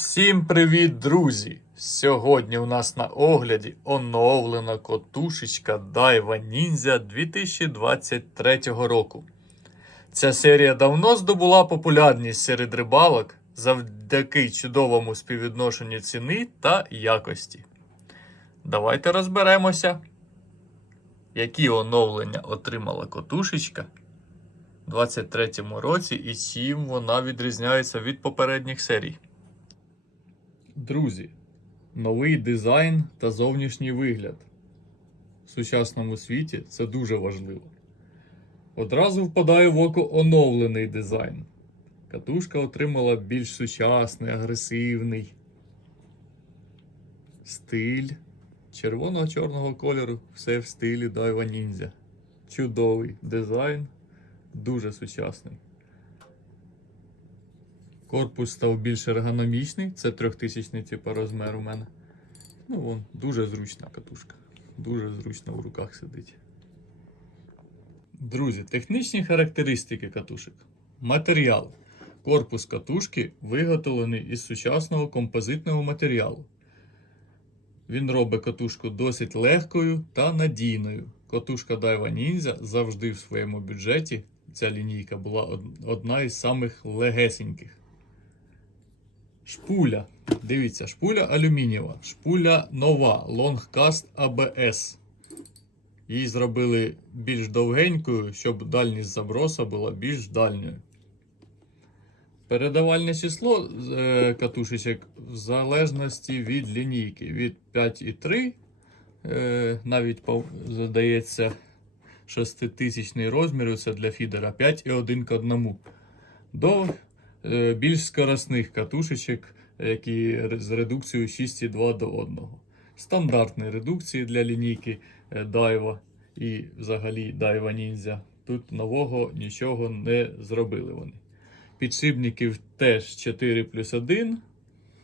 Всім привіт, друзі! Сьогодні у нас на огляді оновлена котушечка Daiwa Ninja 2023 року. Ця серія давно здобула популярність серед рибалок завдяки чудовому співвідношенню ціни та якості. Давайте розберемося, які оновлення отримала котушечка у 2023 році і чим вона відрізняється від попередніх серій. Друзі, новий дизайн та зовнішній вигляд. В сучасному світі це дуже важливо. Одразу впадає в око оновлений дизайн. Катушка отримала більш сучасний, агресивний стиль червоно-чорного кольору, все в стилі Daiwa Ninja. Чудовий дизайн, дуже сучасний. Корпус став більш ергономічний, це трьохтисячний типу розмір у мене. Ну, вон, дуже зручна катушка. Дуже зручно в руках сидить. Друзі, технічні характеристики катушок. Матеріал. Корпус катушки виготовлений із сучасного композитного матеріалу. Він робить катушку досить легкою та надійною. Катушка Daiwa Ninja завжди в своєму бюджеті. Ця лінійка була одна із самих легесеньких. Шпуля. Дивіться, шпуля алюмінієва. Шпуля нова Longcast ABS. Її зробили більш довгенькою, щоб дальність заброса була більш дальньою. Передавальне число е, катушечок в залежності від лінійки. Від 5,3, е, навіть задається 6000 розмір, це для фідера 5,1 к 1. До більш скоростних катушечок, які з редукцією 6,2 до 1. Стандартні редукції для лінійки е, Daiwa і взагалі Daiwa Ninja. Тут нового нічого не зробили вони. Підшипників теж 4 плюс 1.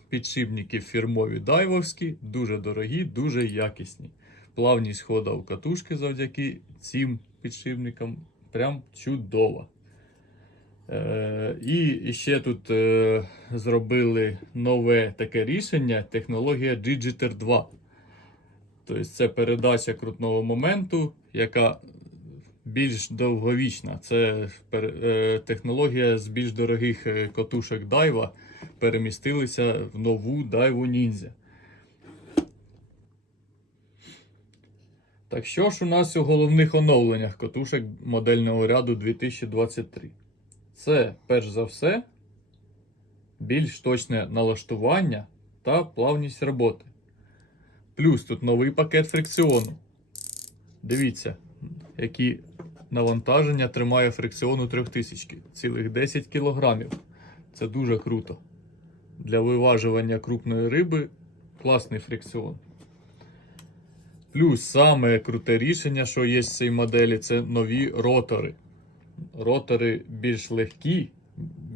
Підшипники фірмові дайвовські, дуже дорогі, дуже якісні. Плавність хода у катушки завдяки цим підшипникам прям чудова. Е, і ще тут е, зробили нове таке рішення технологія Digiter 2. Тобто це передача крутного моменту, яка більш довговічна. Це е, технологія з більш дорогих котушок Daiwa перемістилися в нову Daiwa Ninja. Так що ж у нас у головних оновленнях котушок модельного ряду 2023? Це, перш за все, більш точне налаштування та плавність роботи. Плюс тут новий пакет фрикціону. Дивіться, які навантаження тримає фрикціону 3000, цілих 10 кг. Це дуже круто. Для виважування крупної риби класний фрикціон. Плюс саме круте рішення, що є в цій моделі, це нові ротори. Ротори більш легкі,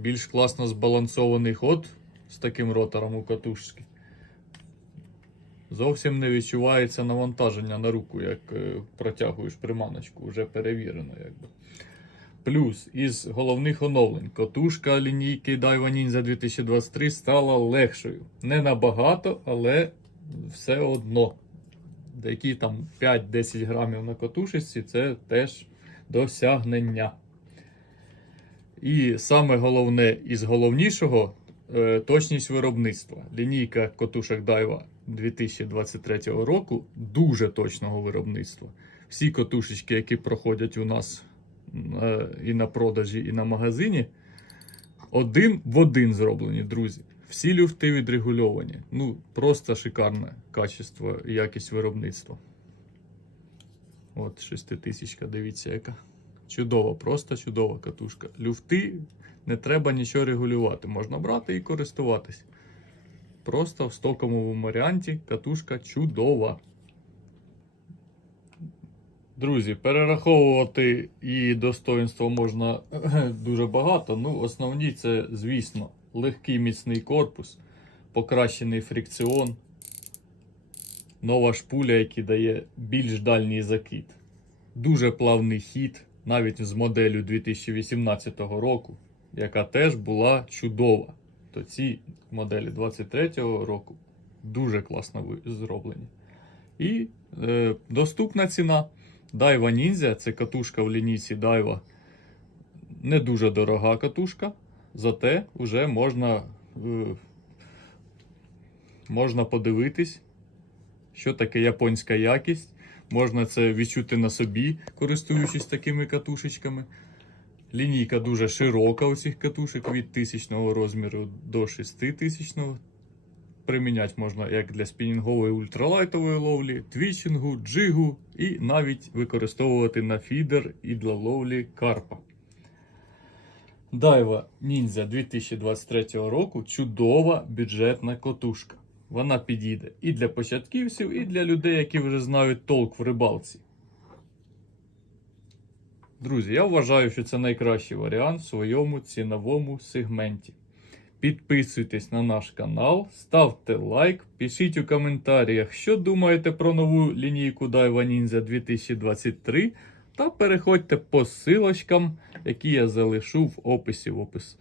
більш класно збалансований ход з таким ротором у катушці. Зовсім не відчувається навантаження на руку, як е, протягуєш приманочку, вже перевірено. Якби. Плюс із головних оновлень катушка лінійки Daiwa Ninja 2023 стала легшою. Не набагато, але все одно. Деякі там 5-10 грамів на катушечці це теж досягнення. І саме головне із головнішого е, точність виробництва. Лінійка котушок Daiwa 2023 року дуже точного виробництва. Всі котушечки, які проходять у нас е, і на продажі, і на магазині, один в один зроблені, друзі. Всі люфти відрегульовані. Ну, просто шикарне качество і якість виробництва. От 6000, дивіться, яка. Чудова, просто чудова катушка. Люфти не треба нічого регулювати. Можна брати і користуватись. Просто в стоковому варіанті катушка чудова. Друзі, перераховувати її достоинство можна дуже багато. Ну, основні це, звісно, легкий міцний корпус, покращений фрикціон, нова шпуля, яка дає більш дальній закид, дуже плавний хід, навіть з моделлю 2018 року, яка теж була чудова. то ці моделі 23-го року дуже класно зроблені. І е, доступна ціна. Daiwa Ninja це катушка в лінійці Daiwa. Не дуже дорога катушка, зате вже можна, е, можна подивитись, що таке японська якість. Можна це відчути на собі, користуючись такими катушечками. Лінійка дуже широка у цих катушек від тисячного розміру до 6000. Приміняти можна як для спінінгової ультралайтової ловлі, твічингу, джигу і навіть використовувати на фідер і для ловлі карпа. Daiwa Ninja 2023 року чудова бюджетна котушка. Вона підійде і для початківців, і для людей, які вже знають толк в рибалці. Друзі, я вважаю, що це найкращий варіант в своєму ціновому сегменті. Підписуйтесь на наш канал, ставте лайк, пишіть у коментарях, що думаєте про нову лінійку Daiwa Ninja 2023, та переходьте по силочкам, які я залишу в описі, в, опис,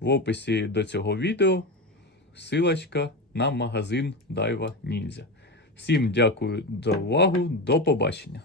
в описі до цього відео. Силочка на магазин Дайва Ніндзя. Всім дякую за увагу, до побачення!